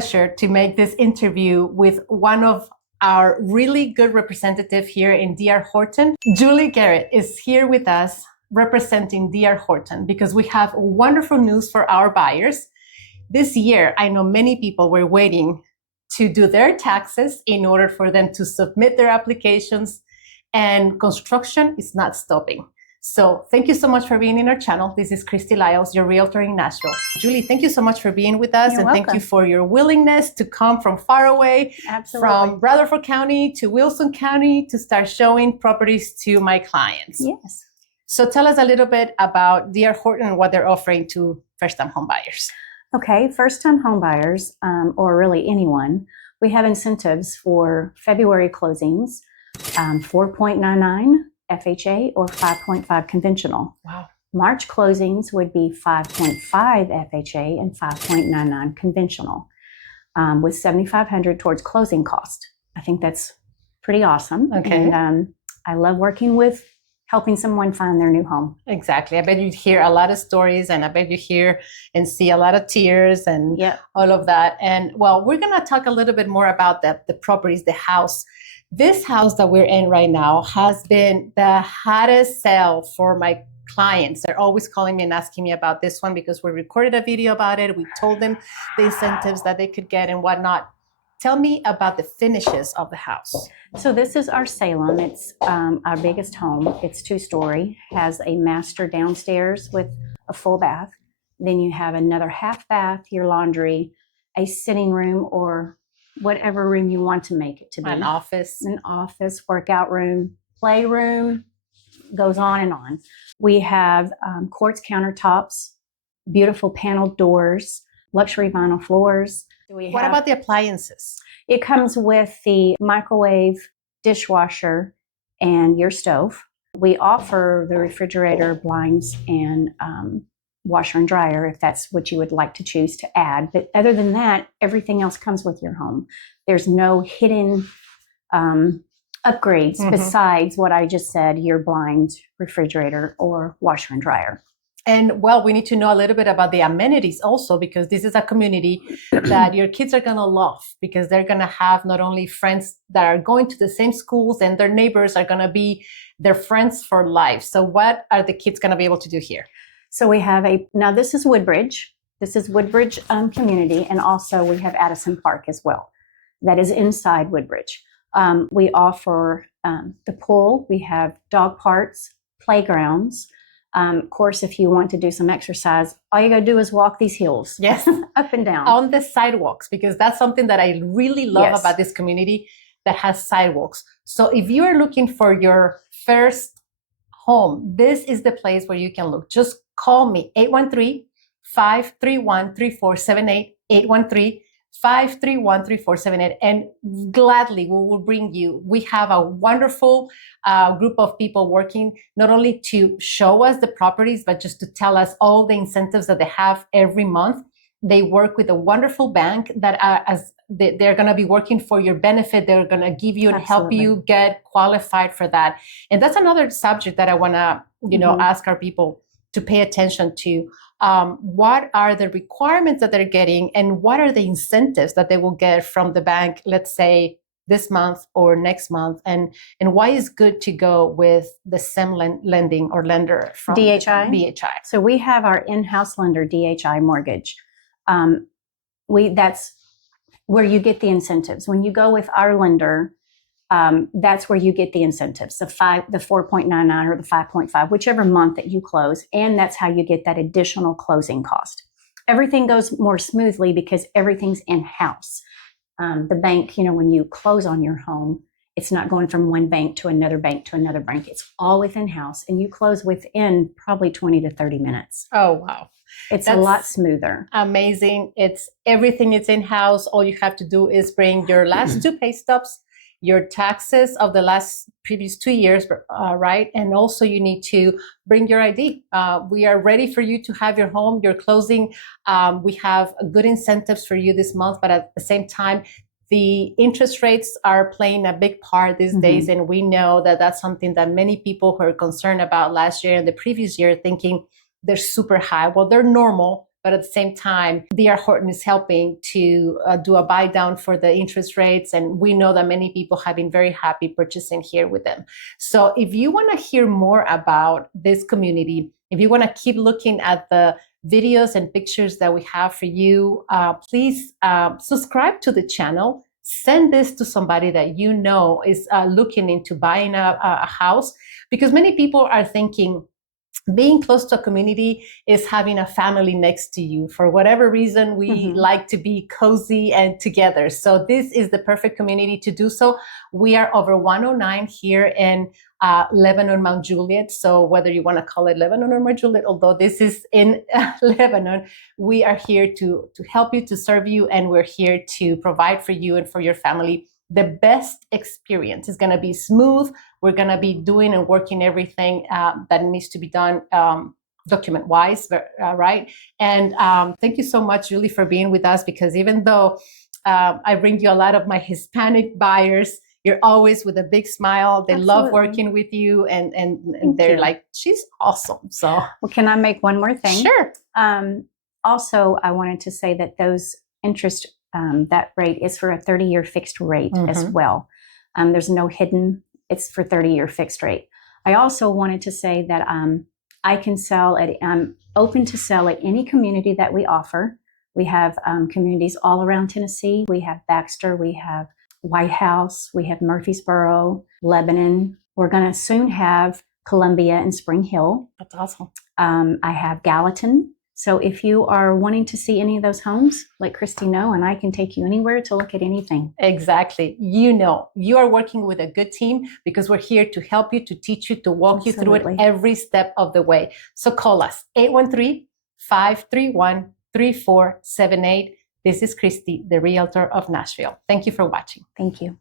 pleasure to make this interview with one of our really good representative here in D.R. Horton. Julie Garrett is here with us representing D.R. Horton because we have wonderful news for our buyers. This year, I know many people were waiting to do their taxes in order for them to submit their applications, and construction is not stopping. So thank you so much for being in our channel. This is Christy Lyles, your realtor in Nashville. Julie, thank you so much for being with us. You're and welcome. Thank you for your willingness to come from far away, Absolutely. from Rutherford County to Wilson County to start showing properties to my clients. Yes. So tell us a little bit about D.R. Horton and what they're offering to first-time home buyers. Okay, first-time home buyers, or really anyone, we have incentives for February closings, 4.99 FHA or 5.5 conventional. Wow. March closings would be 5.5 FHA and 5.99 conventional, with $7,500 towards closing cost. I think that's pretty awesome. Okay. And I love working with helping someone find their new home. Exactly. I bet you hear a lot of stories, and I bet you hear and see a lot of tears and all of that. And well, we're going to talk a little bit more about the properties, the house. This house that we're in right now has been the hottest sale for my clients. They're always calling me and asking me about this one because we recorded a video about it. We told them the incentives that they could get and whatnot. Tell me about the finishes of the house. So this is our Salem. It's our biggest home. It's 2-story, has a master downstairs with a full bath. Then you have another half bath, your laundry, a sitting room, or whatever room you want to make it to be. An office, workout room, playroom, goes on and on. We have quartz countertops, beautiful paneled doors, luxury vinyl floors. What about the appliances? It comes with the microwave, dishwasher, and your stove. We offer the refrigerator, blinds, and washer and dryer if that's what you would like to choose to add. But other than that, everything else comes with your home. There's no hidden upgrades besides what I just said, your blind, refrigerator, or washer and dryer. And well, we need to know a little bit about the amenities also, because this is a community that your kids are going to love, because they're going to have not only friends that are going to the same schools, and their neighbors are going to be their friends for life. So what are the kids going to be able to do here? So we have now this is Woodbridge. This is Woodbridge community. And also we have Addison Park as well. That is inside Woodbridge. We offer the pool. We have dog parks, playgrounds. Of course, if you want to do some exercise, all you got to do is walk these hills. Yes. Up and down. On the sidewalks, because that's something that I really love about this community that has sidewalks. So if you are looking for your first home, this is the place where you can look. Just call me, 813-531-3478, 813-531-3478, and gladly we will bring you. We have a wonderful group of people working not only to show us the properties, but just to tell us all the incentives that they have every month. They work with a wonderful bank that they're going to be working for your benefit. They're going to give you and help you get qualified for that. And that's another subject that I want to, ask our people to pay attention to. What are the requirements that they're getting, and what are the incentives that they will get from the bank, let's say this month or next month, and why is good to go with the SEM lending or lender from DHI? So we have our in-house lender, DHI Mortgage. That's where you get the incentives. When you go with our lender, that's where you get the incentives, the 4.99 or the 5.5, whichever month that you close. And that's how you get that additional closing cost. Everything goes more smoothly because everything's in-house. The bank, when you close on your home, it's not going from one bank to another bank to another bank. It's all within house, and you close within probably 20 to 30 minutes. Oh, wow. That's a lot smoother. Amazing. Everything is in-house. All you have to do is bring your last 2 pay stubs, your taxes of the previous 2 years, right? And also you need to bring your ID. We are ready for you to have your home, your closing. We have good incentives for you this month, but at the same time, the interest rates are playing a big part these days. And we know that that's something that many people who are concerned about last year and the previous year, thinking they're super high. Well, they're normal but at the same time, D.R. Horton is helping to do a buy down for the interest rates. And we know that many people have been very happy purchasing here with them. So if you want to hear more about this community, if you want to keep looking at the videos and pictures that we have for you, please subscribe to the channel. Send this to somebody that you know is looking into buying a house, because many people are thinking being close to a community is having a family next to you. For whatever reason, we like to be cozy and together. So this is the perfect community to do so. We are over 109 here in Lebanon, Mount Juliet. So whether you want to call it Lebanon or Mount Juliet, although this is in Lebanon, we are here to help you, to serve you, and we're here to provide for you and for your family the best experience. Is going to be smooth. We're going to be doing and working everything that needs to be done document-wise, right? And thank you so much, Julie, for being with us, because even though I bring you a lot of my Hispanic buyers, you're always with a big smile. They love working with you, and they're like, she's awesome. So, well, can I make one more thing? Sure. Also, I wanted to say that those interest, that rate is for a 30-year fixed rate as well. There's no hidden, it's for 30-year fixed rate. I also wanted to say that I can sell I'm open to sell at any community that we offer. We have communities all around Tennessee. We have Baxter, we have White House, we have Murfreesboro, Lebanon. We're going to soon have Columbia and Spring Hill. That's awesome. I have Gallatin. So if you are wanting to see any of those homes, let Christy know, and I can take you anywhere to look at anything. Exactly. You know, you are working with a good team, because we're here to help you, to teach you, to walk you through it every step of the way. So call us, 813-531-3478. This is Christy, the Realtor of Nashville. Thank you for watching. Thank you.